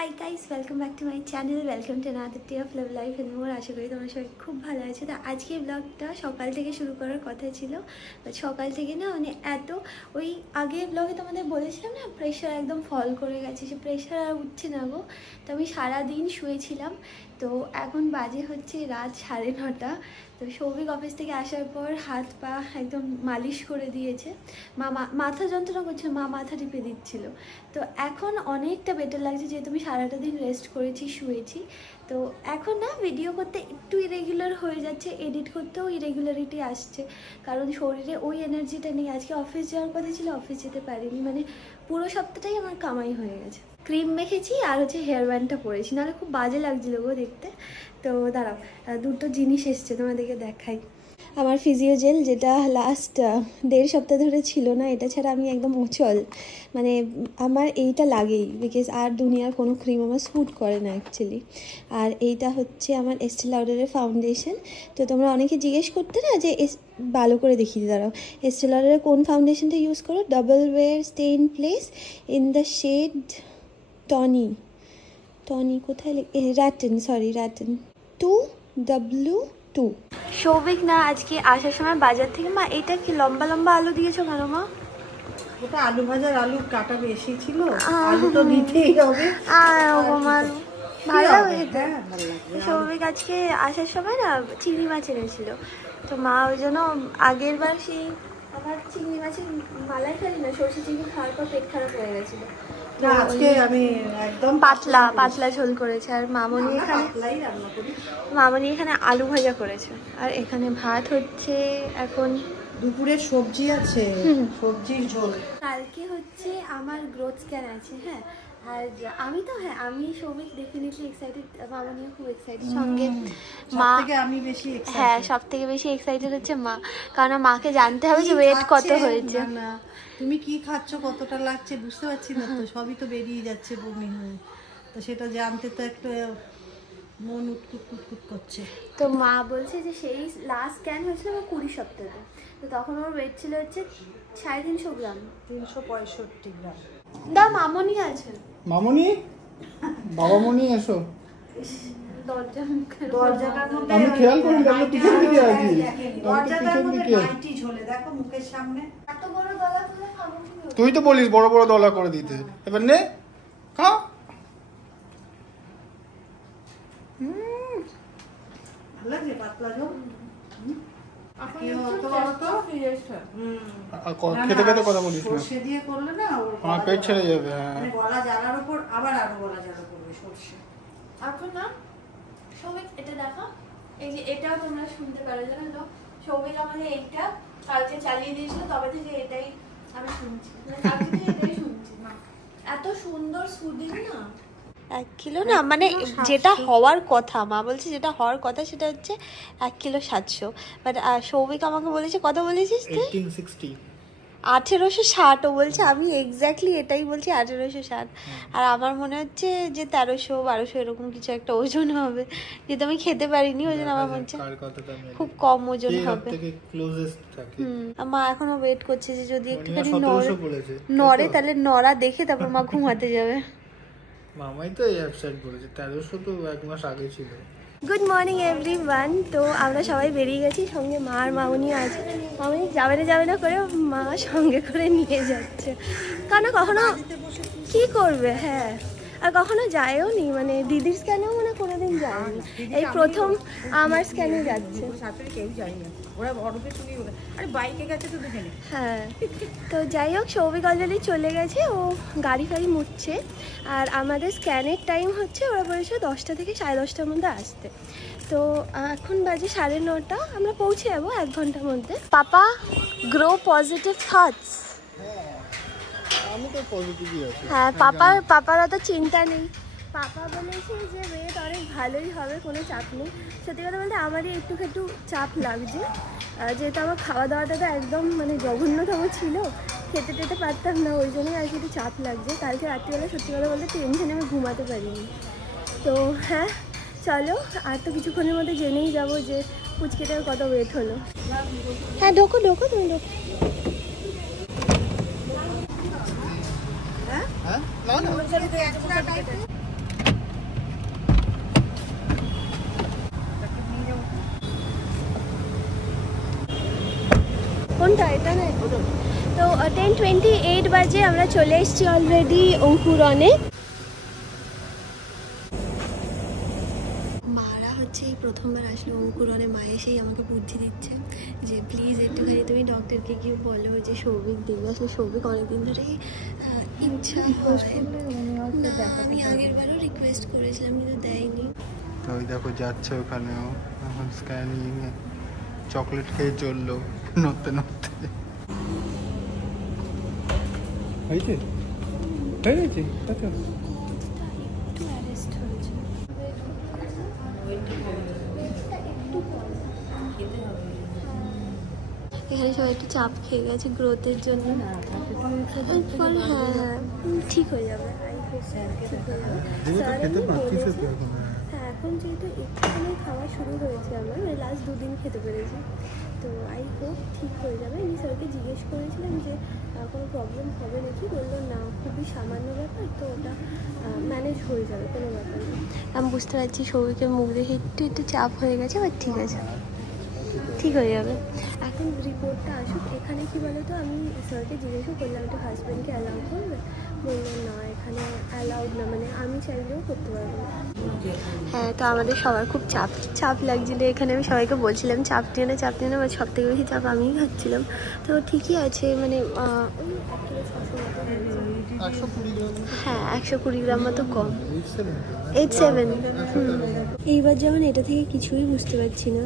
High guys, welcome back to my channel. Welcome to another day of love life and more. আশা করি তোমরা সবাই খুব ভালো আছো। তো আজকে ব্লগটা সকাল থেকে শুরু করার কথা ছিল, বাট সকাল থেকে না মানে এত ওই আগের ব্লগে তোমাদের বলেছিলাম না প্রেশার একদম ফল করে গেছে, সে প্রেশার আর উঠছে না গো। তো আমি সারাদিন শুয়েছিলাম। তো এখন বাজে হচ্ছে রাত 9:30। তো সৌভিক অফিস থেকে আসার পর হাত পা একদম মালিশ করে দিয়েছে। মাথা যন্ত্রণা করছে, মা মাথা টিপে দিচ্ছিল। তো এখন অনেকটা বেটার লাগছে, যেহেতু আমি সারাটা দিন রেস্ট করেছি, শুয়েছি। তো এখন না ভিডিও করতে একটু ইরেগুলার হয়ে যাচ্ছে, এডিট করতেও ইরেগুলারিটি আসছে, কারণ শরীরে ওই এনার্জিটা নেই। আজকে অফিস যাওয়ার কথা ছিল, অফিস যেতে পারিনি, মানে পুরো সপ্তাহটাই আমার কামাই হয়ে গেছে। ক্রিম মেখেছি আর হচ্ছে হেয়ার ব্যান্ডটা পরেছি, নাহলে খুব বাজে লাগছিল গো দেখতে। তো দাঁড়াও, দুটো জিনিস এসছে তোমাদেরকে দেখাই। আমার ফিজিও জেল, যেটা লাস্ট 1.5 সপ্তাহ ধরে ছিল না, এটা ছাড়া আমি একদম অচল, মানে আমার এইটা লাগেই, বিকজ আর দুনিয়ার কোনো ক্রিম আমার স্যুট করে না অ্যাকচুয়ালি। আর এইটা হচ্ছে আমার এস্টে লডারের ফাউন্ডেশন। তো তোমরা অনেকে জিজ্ঞেস করতে না যে ভালো করে দেখিয়ে দাঁড়াও, এস্টে লডারের কোন ফাউন্ডেশনটা ইউজ করো। Double wear stay in place in the shade tawny কোথায় র্যাটেন 2W2। সৌভিক না আজকে আসার সময় বাজার থেকে, মা এটা কি লম্বা লম্বা আলু দিয়েছো কেন মা? ওটা আলু ভাজার আলু কাটা বেশি ছিল, আলু তো দিতেই হবে। ভালো হয়েছে। সৌভিক আজকে আসার সময় না চিংড়ি মাছ এনেছিল, তো মা ওই জন্য আগের বার সেই আমার চিংড়ি মাছের মালাই খালি না, সরষে চিংড়ি খাওয়ার পর পেট খারাপ হয়ে গেছিল। আজকে আমি একদম পাতলা ঝোল করেছে। আর মামনি এখানে আলু ভাজা করেছে, আর এখানে ভাত হচ্ছে। এখন দুপুরের সবজি আছে, সবজির ঝোল। কালকে হচ্ছে আমার গ্রোথ স্ক্যান আছে, হ্যাঁ। আর আমি সৌভিক ডেফিনেটলি এক্সাইটেড, মামনিও খুব এক্সাইটেড, সঙ্গে মা। আমি বেশি হ্যাঁ, সব থেকে বেশি এক্সাইটেড হচ্ছে মা, কারণ মাকে জানতে হবে যে ওয়েট কত হয়েছে। না তুমি কি খাচ্ছ, কতটা লাগছে বুঝতে পারছি না তো, সবই তো বেরিয়ে যাচ্ছে বমি হয়ে, তো সেটা জানতে তো একটা মন উৎকুট করছে। তো মা বলছে যে সেই লাস্ট স্ক্যান হয়েছিল আমার 20 সপ্তাহে, তো তখন ওর ওয়েট ছিল হচ্ছে 350 গ্রাম, 365 গ্রাম। দা মামনি আছে, মামনি বাবামনি এসো। দরজাটার মধ্যে আমি খেয়াল করি না, পিছন দিকে আছি। দরজাটার মধ্যে নাইটি ঝোলে দেখো মুখের সামনে। এত বড় গলা খুলে খাবো কি? তুই তো বলিস বড় বড় দলা করে দিতে, এবার নে খা। ভালো লাগে পাতলা ঝোল। খেতে খেতে কথা বলিস না, সর্ষে দিয়ে করলে না আমার পেট ছেড়ে যাবে। মানে গলা জ্বালার উপর আবার আরো গলা জ্বালা করবে সর্ষে। এখন না সৌভিক এটা দেখো, এই যে এটাও তোমরা শুনতে পারো, জানো তো সৌভিক আমাদের এইটা কালকে চালিয়ে দিয়েছিল, তবে থেকে এটাই আমি শুনছি, মানে কালকে থেকে এটাই শুনছি। এত সুন্দর সুদিন না, 1 কিলো না, মানে যেটা হওয়ার কথা, মা বলছে যেটা হওয়ার কথা সেটা হচ্ছে 1 কিলো 700, বাট সৌভিক আমাকে বলেছে কত বলেছিস তুই? 1860। 1860 ও বলছে, আমি এক্স্যাক্টলি এটাই বলছি 1860। আর আমার মনে হচ্ছে যে 1300-1200 এরকম কিছু একটা ওজন হবে, যেহেতু আমি খেতে পারিনি ওই জন্য আমার মনে হচ্ছে খুব কম ওজন হবে। মা এখনো ওয়েট করছে যে যদি একটুখানি নড়ে তাহলে নড়া দেখে তারপর মা ঘুমাতে যাবে। মামাই তো এই ওয়েবসাইট বলেছে 1300 তো 1 মাস আগে ছিল। Good morning everyone. তো আমরা সবাই বেরিয়ে গেছি, সঙ্গে মা আর মামনি আছে। মামনি যাবে না করে মা সঙ্গে করে নিয়ে যাচ্ছে, কারণ কখনো কি করবে, হ্যাঁ, আর কখনো যায়ও নি, মানে দিদির স্ক্যানেও মানে কোনোদিন যায়নি, এই প্রথম আমার স্ক্যানে যাচ্ছে। হ্যাঁ, তো যাই হোক, সৌভিক অলরেডি চলে গেছে, ও গাড়ি মুছছে। আর আমাদের স্ক্যানের টাইম হচ্ছে, ওরা বলেছে 10টা থেকে 10:30টার মধ্যে আসতে। তো এখন বাজে 9:30, আমরা পৌঁছে যাবো 1 ঘন্টার মধ্যে। পাপা গ্রো পজিটিভ থটস। হ্যাঁ, পাপার অত চিন্তা নেই। পাপা বলেছে যে ওয়েট অনেক ভালোই হবে, কোনো চাপ নেই। সত্যি কথা বলতে আমারই একটু চাপ লাগছে, যেহেতু আমার খাওয়া দাওয়াটা তো একদম মানে জঘন্যতম ছিল, খেতে টেতে পারতাম না, ওই জন্যই আর কি একটু চাপ লাগছে। কালকে রাত্রিবেলা সত্যি কথা বলতে টেনশনে আমি ঘুমাতে পারিনি। তো হ্যাঁ চলো, আর তো কিছুক্ষণের মধ্যে জেনেই যাবো যে পুচকিটার কত ওয়েট হলো। হ্যাঁ ঢোকো তুমি ঢোকো। কোনটা, এটা না? তো 10:28 বাজে, আমরা চলে এসেছি অলরেডি অঙ্কুরনে। মারা হচ্ছে এই প্রথমবার আসলো অঙ্কুরনে, মা এসেই আমাকে বুদ্ধি দিচ্ছে যে প্লিজ একটুখানি তুমি ডক্টরকে গিয়ে বলো যে সৌভিক দেখবে। আসলে সৌভিক অনেকদিন ধরেই ইচ্ছা হয়। না, আমি আগের বারও রিকোয়েস্ট করেছিলাম কিন্তু দেয়নি। তো ওই দেখো যাচ্ছে ওখানেও এখন স্ক্যানিং এ, চকলেট খেয়ে চললো নড়তে নড়তে। হয়েছে হয়ে গেছে আচ্ছা। একটু অ্যারেস্ট হয়েছে। এখানে সবাই একটু চাপ খেয়ে গেছে গ্রোথের জন্য। হ্যাঁ ঠিক হয়ে যাবে, হ্যাঁ এখন যেহেতু একটুখানি খাওয়া শুরু হয়েছে আমার, লাস্ট 2 দিন খেতে পেরেছি, তো আই হোপ ঠিক হয়ে যাবে। আমি স্যারকে জিজ্ঞেস করেছিলাম যে কোনো প্রবলেম হবে নাকি, বললো না খুবই সামান্য ব্যাপার, তো ওটা ম্যানেজ হয়ে যাবে, কোনো ব্যাপার নেই। আমি বুঝতে পারছি সৌভিকের মুখ দেখে একটু চাপ হয়ে গেছে, বাট ঠিক আছে, ঠিক হয়ে যাবে। এখন রিপোর্টটা আসুক। এখানে কি বলো তো, আমি স্যারকে জিজ্ঞেসও করলাম একটু হাজব্যান্ডকে অ্যালাউ করবে, বললাম না এখানে অ্যালাউড না, মানে আমি চাইলেও করতে পারবো না। হ্যাঁ, তো আমাদের সবার খুব চাপ লাগছিল এখানে। আমি সবাইকে বলছিলাম চাপ নিয়ে না, বাট সব থেকে বেশি চাপ আমিই খাচ্ছিলাম। তো ঠিকই আছে, মানে হ্যাঁ 120 গ্রাম মতো কম, 87। এইবার যেমন এটা থেকে কিছুই বুঝতে পারছি না।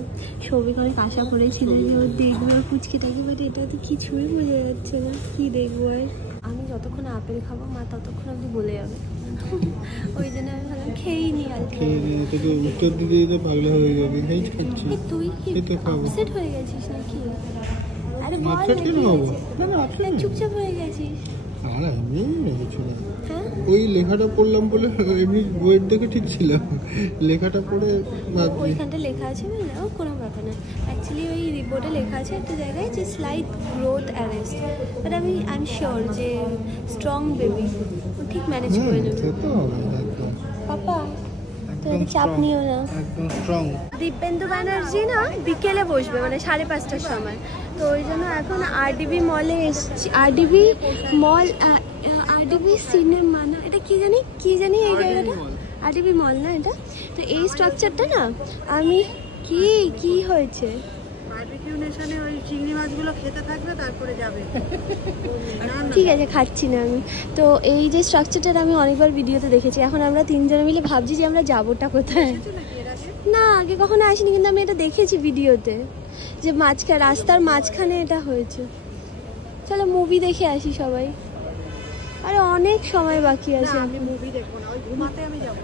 সৌভিক অনেক আশা করেছিল যে ও দেখবে কুচকিটাকে, বাট এটা তো কিছুই বোঝা যাচ্ছে না কি দেখবো। আর আমি যতক্ষণ আপেল খাবো মা ততক্ষণ অব্দি বলে যাবে, ওই জন্য আমি ভাবলাম খেয়েই নি। আর উত্তর দিতে পাগলা হয়ে যাবি। তুই কি আপসেট হয়ে গেছিস নাকি? আরে বল, চুপচাপ হয়ে গেছিস। আর এমনি কিছু না, হ্যাঁ ওই লেখাটা পড়লাম বলে এমনি বইয়ের দেখে ঠিক ছিলাম, লেখাটা পড়ে ওইখানটা লেখা আছে না, ও কোনো ব্যাপার না। অ্যাকচুয়ালি ওই রিপোর্টে লেখা আছে একটা জায়গায় যে স্লাইট গ্রোথ অ্যারেস্ট, বাট আমি শিওর যে স্ট্রং বেবি, ও ঠিক ম্যানেজ করে নেবে। পাপা চাপ নিও না, একদম স্ট্রং। দিব্যেন্দু ব্যানার্জি না বিকেলে বসবে, মানে 5:30টার সময়, তো ওই জন্য এখন আরডিবি মলে এসছি। আরডিবি মল, আরডিবি সিনেমা না, এটা কি জানি এই জায়গাটা আরডিবি মল না এটা। তো এই স্ট্রাকচারটা না আমি কি হয়েছে, বারবিকিউ নেশনে ওই চিংড়ি মাছগুলো খেতে থাকবে, তারপরে যাবে। ঠিক আছে খাচ্ছি না আমি। তো এই যে স্ট্রাকচারটা আমি অনেকবার ভিডিওতে দেখেছি। এখন আমরা 3 জনে মিলে ভাবছি যে আমরা যাবোটা কোথায়। না আগে কখনো আসিনি, কিন্তু আমি এটা দেখেছি ভিডিওতে যে রাস্তার মাঝখানে এটা হয়েছে। চলো মুভি দেখে আসি সবাই, আরে অনেক সময় বাকি আছে। আমি মুভি দেখবো না, ওই ঘুমাতে আমি যাবো।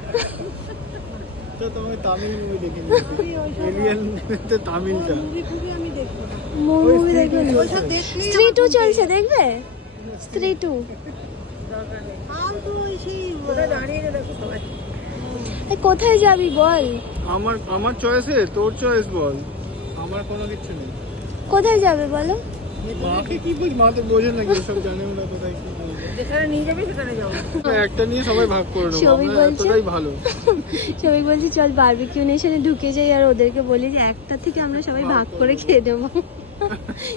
তামিল মুভি দেখি, তামিলটা আমি দেখবো না, মুভি দেখবে। স্ত্রী 2 চলছে, দেখবে স্ত্রী 2? কোথায় যাবি বল? আমার চয়েসে তোর চয়েস বল, আমার কোনো কিছু নেই। কোথায় যাবে বলো? মাকে কি বল, মা তো বোঝে না, সব জানে না কোথায় কি বলবে। যেখানে নিয়ে যাবে সেখানে যাবো, একটা নিয়ে সবাই ভাগ করে নেবো, এতটাই ভালো। সবাই বলছে চল বারবিকিউ নেশনে ঢুকে যাই, আর ওদেরকে বলি যে একটা থেকে আমরা সবাই ভাগ করে খেয়ে দেবো।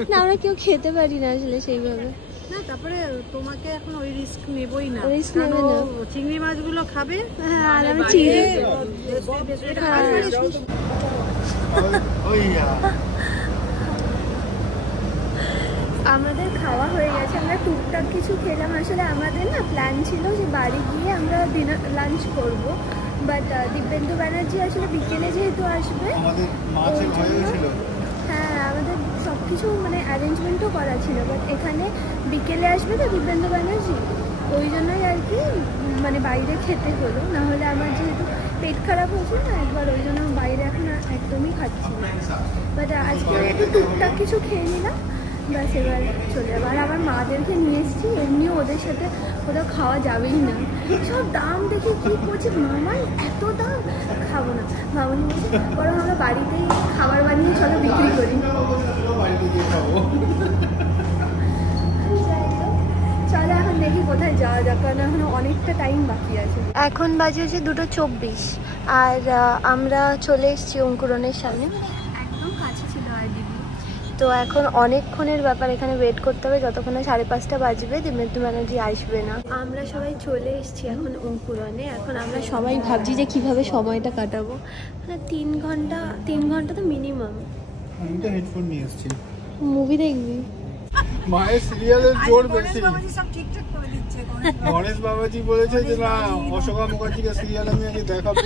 না আমরা কেউ খেতে পারি না আসলে সেইভাবে। না তারপরে তোমাকে এখন ওই রিস্ক নেবই না, রিস্ক নেবে না। চিংড়ি মাছগুলো খাবে, হ্যাঁ আর আমি চিংড়ি আমাদের খাওয়া হয়ে গেছে, আমরা টুকটাক কিছু খেলাম। আসলে আমাদের না প্ল্যান ছিল যে বাড়ি গিয়ে আমরা ডিনার লাঞ্চ করব, বাট দিব্যেন্দু ব্যানার্জি আসলে বিকেলে যেহেতু আসবে, হ্যাঁ আমাদের সব কিছু মানে অ্যারেঞ্জমেন্টও করা ছিল, বাট এখানে বিকেলে আসবে তো দিব্যেন্দু ব্যানার্জি, ওই জন্যই আর কি মানে বাইরে খেতে হলো। না হলে আমার যেহেতু পেট খারাপ হয়েছে না একবার, ওই জন্য বাইরে এখন একদমই খাচ্ছি না। বাট আজকে একটু টুকটাক কিছু খেয়ে নিলাম, ব্যাস এবার চলে যাবো। আর আমার মাদেরকে নিয়ে এসেছি, এমনিও ওদের সাথে কোথাও খাওয়া যাবেই না, সব দাম দেখে কী করছে, মামা এত দাম খাবো না। মামনি বলছে বরং আমরা বাড়িতেই খাবার বানিয়ে চলো বিক্রি করি। চলো এখন দেখি কোথায় যাওয়া যাক, কারণ এখনো অনেকটা টাইম বাকি আছে। এখন বাজে হচ্ছে 2:24, আর আমরা চলে এসেছি অঙ্কুরনের সামনে, একদম কাছে ছিল আরডিবি। তো এখন অনেকক্ষণের ব্যাপার, এখানে ওয়েট করতে হবে যতক্ষণ না 5:30 বাজবে দেবেন্দ্র ব্যানার্জি আসবে না। আমরা সবাই চলে এসেছি এখন অঙ্কুরনে। এখন আমরা সবাই ভাবছি যে কিভাবে সময়টা কাটাবো। মানে 3 ঘন্টা তো মিনিমাম। আমি তো হেডফোন নিয়ে এসেছি। মুভি দেখবি? মায়ের সিরিয়ালের জোর বেশি। গণেশ বাবাজি বলেছে যে না, অশোকা মুখার্জিকে সিরিয়াল আমি আগে দেখাবো।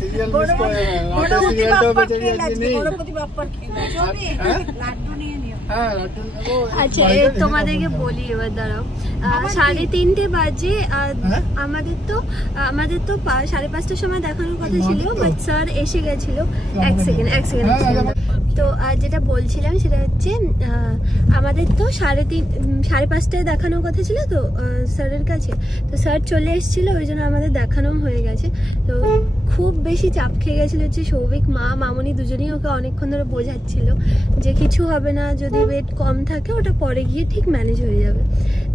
সিরিয়াল মিস করে না, রাতের সিরিয়ালটাও বেচারি আজকে নেই। হ্যাঁ, আচ্ছা তোমাদেরকে বলি এবার, দাঁড়াও। 3:30 বাজে। আমাদের তো 5:30টার সময় দেখানোর কথা ছিল, বাট স্যার এসে গেছিল। এক সেকেন্ড। তো যেটা বলছিলাম সেটা হচ্ছে আমাদের তো 5:30টায় দেখানোর কথা ছিল তো স্যারের কাছে। তো স্যার চলে এসেছিলো, ওই জন্য আমাদের দেখানো হয়ে গেছে। তো খুব বেশি চাপ খেয়ে গেছিলো হচ্ছে সৌভিক, মামনি দুজনেই ওকে অনেকক্ষণ ধরে বোঝাচ্ছিল যে কিছু হবে না, যদি ওয়েট কম থাকে ওটা পরে গিয়ে ঠিক ম্যানেজ হয়ে যাবে।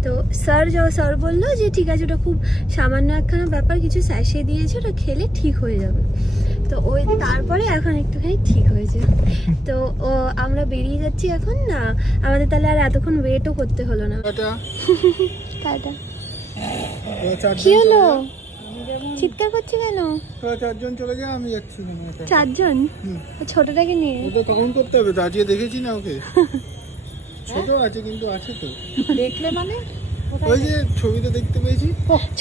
তো স্যার বললো যে ঠিক আছে, ওটা খুব সামান্য একখানা ব্যাপার, কিছু স্যাশে দিয়েছে, ওটা খেলে ঠিক হয়ে যাবে। তো ওই তারপরে এখন একটুখানি ঠিক হয়েছে। তো আমরা বেরিয়ে যাচ্ছি এখন। না আমাদের তাহলে আর এতক্ষণ ওয়েটও করতে হলো না। টাটা। কি হলো, চিৎকার করছি কেন? 4 জন চলে যায়, আমি যাচ্ছি। 4 জন? ছোটটাকে নিয়ে তো কাউন্ট করতে হবে তো, আজকে দেখেছি না ওকে। ছোট আছে কিন্তু আছে তো। দেখলে মানে ওই যে ছবিতে দেখতে পেয়েছি।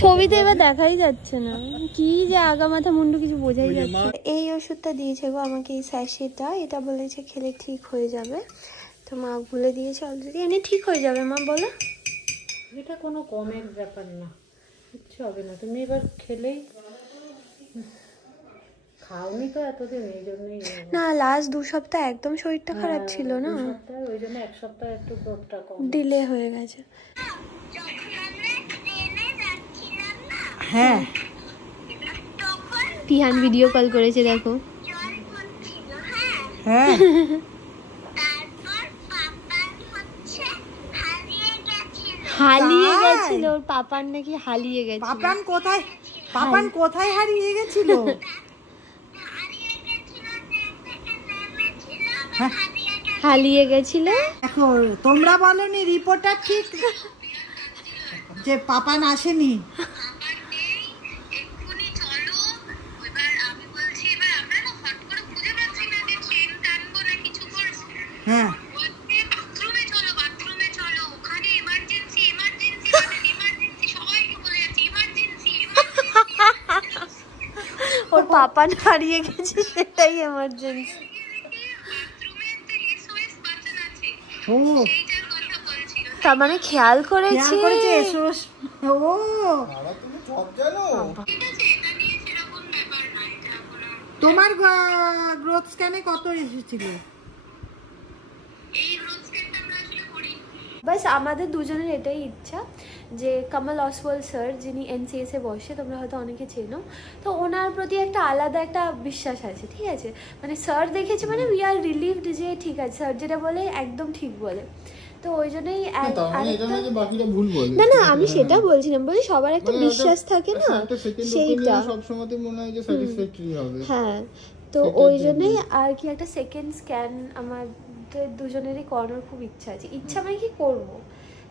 ছবিতে এবার দেখাই যাচ্ছে না, কি যে আগা মাথা মুন্ডু কিছু বোঝাই যাচ্ছে। এই ওষুধটা দিয়েছে গো আমাকে, এই স্যাশেটা। এটা বলেছে খেলে ঠিক হয়ে যাবে। তো মা বলে দিয়েছে অলরেডি, এমনি ঠিক হয়ে যাবে মা, বলো। এটা কোনো কমের ব্যাপার না, কিচ্ছু হবে না। তুমি এবার খেলেই, খাওনি তো এতদিন, এই জন্যই। না লাস্ট 2 সপ্তাহ একদম শরীরটা খারাপ ছিল না, ওই জন্য 1 সপ্তাহ একটু গ্রোথটা কম, ডিলে হয়ে গেছে। হ্যাঁ, পিহান ভিডিও কল করেছে দেখো। হ্যাঁ হারিয়ে গেছিল ওর পাপান, নাকি হারিয়ে গেছে। পাপান কোথায় হারিয়ে গেছিল? হারিয়ে গেছিল। দেখো তোমরা বলনি, রিপোর্টার ঠিক যে পাপান আসেনি। হ্যাঁ ওর পাপান হারিয়ে গেছে, সেটাই এমার্জেন্সি। ও তার মানে খেয়াল করেছে। ও তোমার গ্রোথ স্ক্যানে কত এসেছিল? বাস আমাদের দুজনের এটাই ইচ্ছা যে কমল অসওয়াল স্যার, যিনি NCS এ বসে, তোমরা হয়তো অনেকে চেনো, তো ওনার প্রতি একটা আলাদা একটা বিশ্বাস আছে, ঠিক আছে। মানে স্যার দেখেছে মানে উই আর রিলিভড যে ঠিক আছে, স্যার যেটা বলে একদম ঠিক বলে। তো ওই জন্যই না আমি সেটা বলছিলাম, বলি সবার একটা বিশ্বাস থাকে না, সেইটা সবসময় মনে হয় যে স্যাটিসফ্যাক্টরি হবে। হ্যাঁ, তো ওই জন্যই আর কি একটা সেকেন্ড স্ক্যান আমার দুজনেরই করানোর খুব ইচ্ছা আছে। ইচ্ছা মানে কি করবো,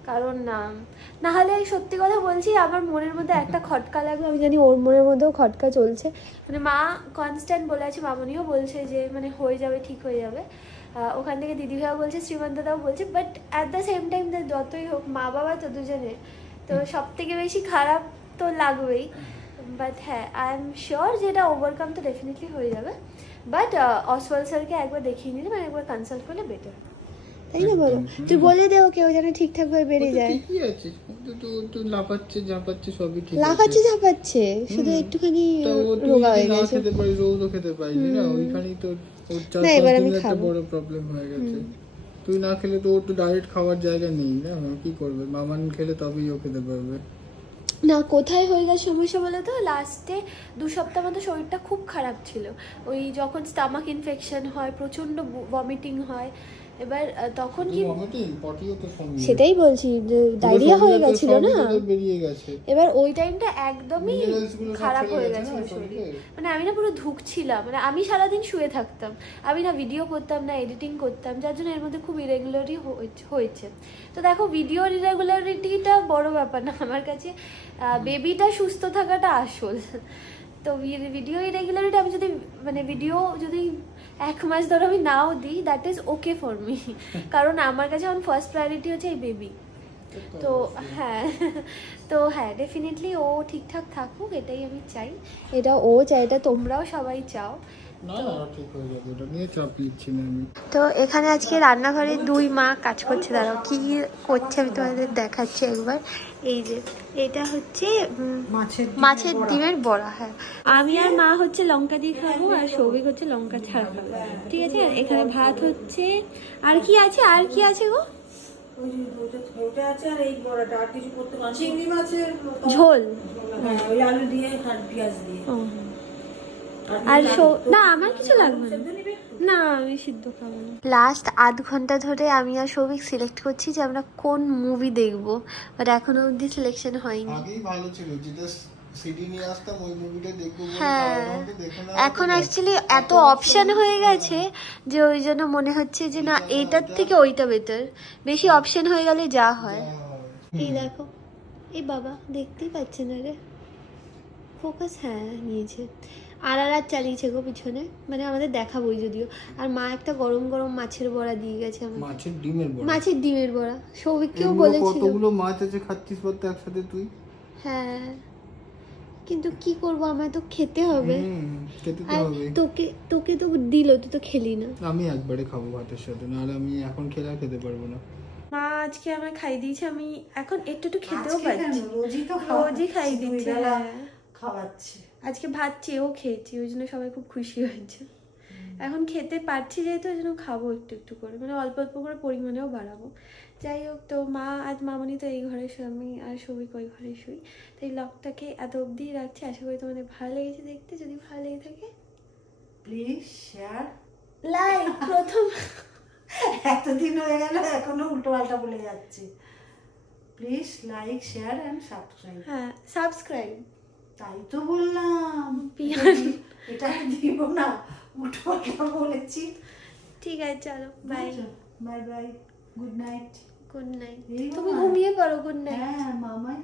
কারণ না হলে সত্যি কথা বলছি আমার মনের মধ্যে একটা খটকা লাগবে, আমি জানি ওর মনের মধ্যেও খটকা চলছে। মানে মা কনস্ট্যান্ট বলে আছে, মামনিও বলছে যে মানে হয়ে যাবে, ঠিক হয়ে যাবে। ওখান থেকে দিদিভাইও বলছে, শ্রীমন্তদাও বলছে, but at the same time যতই হোক মা বাবা তো দুজনে, তো সব থেকে বেশি খারাপ তো লাগবেই। বাট হ্যাঁ, আই এম শিওর যে এটা ওভারকাম তো ডেফিনেটলি হয়ে যাবে। বাট অসওয়াল স্যারকে একবার দেখিয়ে নিলে, মানে একবার কনসাল্ট করলে বেটার, তাই না বলো? তুই বলে দে ওকে, ও যেন ঠিকঠাক ভাবে বেরিয়ে যায়। ঠিকই আছে, তো লাফাচ্ছে ঝাপাচ্ছে সবই ঠিক, লাফাচ্ছে ঝাপাচ্ছে, শুধু একটুখানি রোগা হয়ে গেছে। খেতে পারি, রোজও খেতে পাইনি না, ওইখানেই তো না এবার আমি খাবো। একটা বড় প্রবলেম হয়ে গেছে। তুই না খেলে তো ওর তো ডাইরেক্ট খাওয়ার জায়গা নেই না, কি করবে? মামান খেলে তবেই ও খেতে পারবে না। কোথায় হয়ে গেছে সমস্যা বলে তো, লাস্টে 2 সপ্তাহ মতো শরীরটা খুব খারাপ ছিল। ওই যখন স্টামাক ইনফেকশন হয়, প্রচণ্ড ভমিটিং হয়, এবার তখন কি ভমিটিং পটিও তো সঙ্গে সেটাই বলছি, ডায়রিয়া হয়ে গেছিল না, বেরিয়ে গেছে। এবার ওই টাইমটা একদমই Minerals গুলো সব খারাপ চলে হয়ে গেছে গেছিল না শরীর। শরীরে। মানে আমি না পুরো ধুকছিলাম, মানে আমি সারাদিন শুয়ে থাকতাম, আমি না ভিডিও করতাম না এডিটিং করতাম, যার জন্য এর মধ্যে খুব ইরেগুলারই হয়েছে। তো দেখো ভিডিওর ইরেগুলারিটিটা বড় ব্যাপার না আমার কাছে, বেবিটা সুস্থ থাকাটা আসল। তো ভিডিও ইরেগুলারিটি আমি যদি মানে ভিডিও যদি 1 মাস ধরে আমি নাও দিই, that is okay for me, কারণ আমার কাছে এখন ফার্স্ট প্রায়োরিটি হচ্ছে এই বেবি। তো হ্যাঁ ডেফিনেটলি ও ঠিকঠাক থাকুক, এটাই আমি চাই, এটা ও চাই, এটা তোমরাও সবাই চাও। না ঠিক হয়ে যাবে, ওটা নিয়ে চাপ নিচ্ছি না আমি। তো এখানে আজকে রান্নাঘরে 2 মা কাজ করছে, দাঁড়াও কি করছে আমি তোমাদের দেখাচ্ছি একবার। এই যে এটা হচ্ছে মাছের ডিমের বড়া। হ্যাঁ, আমি আর মা হচ্ছে লঙ্কা দিয়ে খাবো, আর সৌভিক হচ্ছে লঙ্কা ছাড়া খাবো, ঠিক আছে। আর এখানে ভাত হচ্ছে, আর কি আছে গো? চিংড়ি মাছের ঝোল আলু দিয়ে পেঁয়াজ দিয়ে। আর না আমার কিছু লাগবে না, আমি সিদ্ধ খাবো না। লাস্ট আধ ঘন্টা ধরে আমি আর সৌভিক সিলেক্ট করছি যে আমরা কোন মুভি দেখবো, বাট এখনো অবধি সিলেকশন হয়নি। আগেই ভালো ছিল, যেটা সিডি নিয়ে আসতাম ওই মুভিটা দেখবো বলে, হ্যাঁ, দেখে না এখন অ্যাকচুয়ালি এত অপশন হয়ে গেছে যে ওই জন্য মনে হচ্ছে যে না এইটার থেকে ওইটা বেটার, বেশি অপশন হয়ে গেলে যা হয়। এই দেখো, এই বাবা দেখতেই পাচ্ছে না রে, ফোকাস হ্যাঁ নিয়েছে। আর চালিয়েছে গো পিছনে, মানে আমাদের দেখাবোই যদিও। আর মা একটা গরম গরম মাছের বড়া দিয়ে গেছে আমাকে, মাছের ডিমের বড়া। সৌভিককেও বলেছিল কতগুলো মাছ আছে খাচ্ছিস বলতে একসাথে তুই? হ্যাঁ, কিন্তু কি করব, আমায় তো খেতে হবে, খেতে তো আর হবে। তোকে তো দিল, তুই তো খেলি না। আমি একবারে খাবো ভাতের সাথে, নাহলে আমি এখন খেলে আর খেতে পারবো না। মা আজকে আমায় খাই দিয়েছে, আমি এখন একটু খেতেও পাচ্ছি, রোজই খাই দিচ্ছে। খাওয়াচ্ছে, আজকে ভাত চেয়েও খেয়েছি, ওই জন্য সবাই খুব খুশি হয়েছে। এখন খেতে পারছি যেহেতু, ওই জন্য খাবো একটু করে, মানে অল্প অল্প করে পরিমাণেও বাড়াবো। যাই হোক, তো মা আজ মামনি তো এই ঘরে শুই, আমি আর সৌভিক ওই ঘরে শুই। তো এই ব্লগটাকে এত অবধি রাখছি, আশা করি তোমাদের ভালো লেগেছে দেখতে। যদি ভালো লেগে থাকে প্লিজ শেয়ার লাইক। প্রথম এতদিন হয়ে গেল এখনো উল্টো পাল্টা বলে যাচ্ছে। Please like share and subscribe. হ্যাঁ, সাবস্ক্রাইব, তাই তো বললাম, এটা দিব না, উল্টো পাল্টা বলেছি। ঠিক আছে, চলো bye bye bye, good night. Good night. তুমি ঘুমিয়ে পড়ো, গুড নাইট। হ্যাঁ মামাই।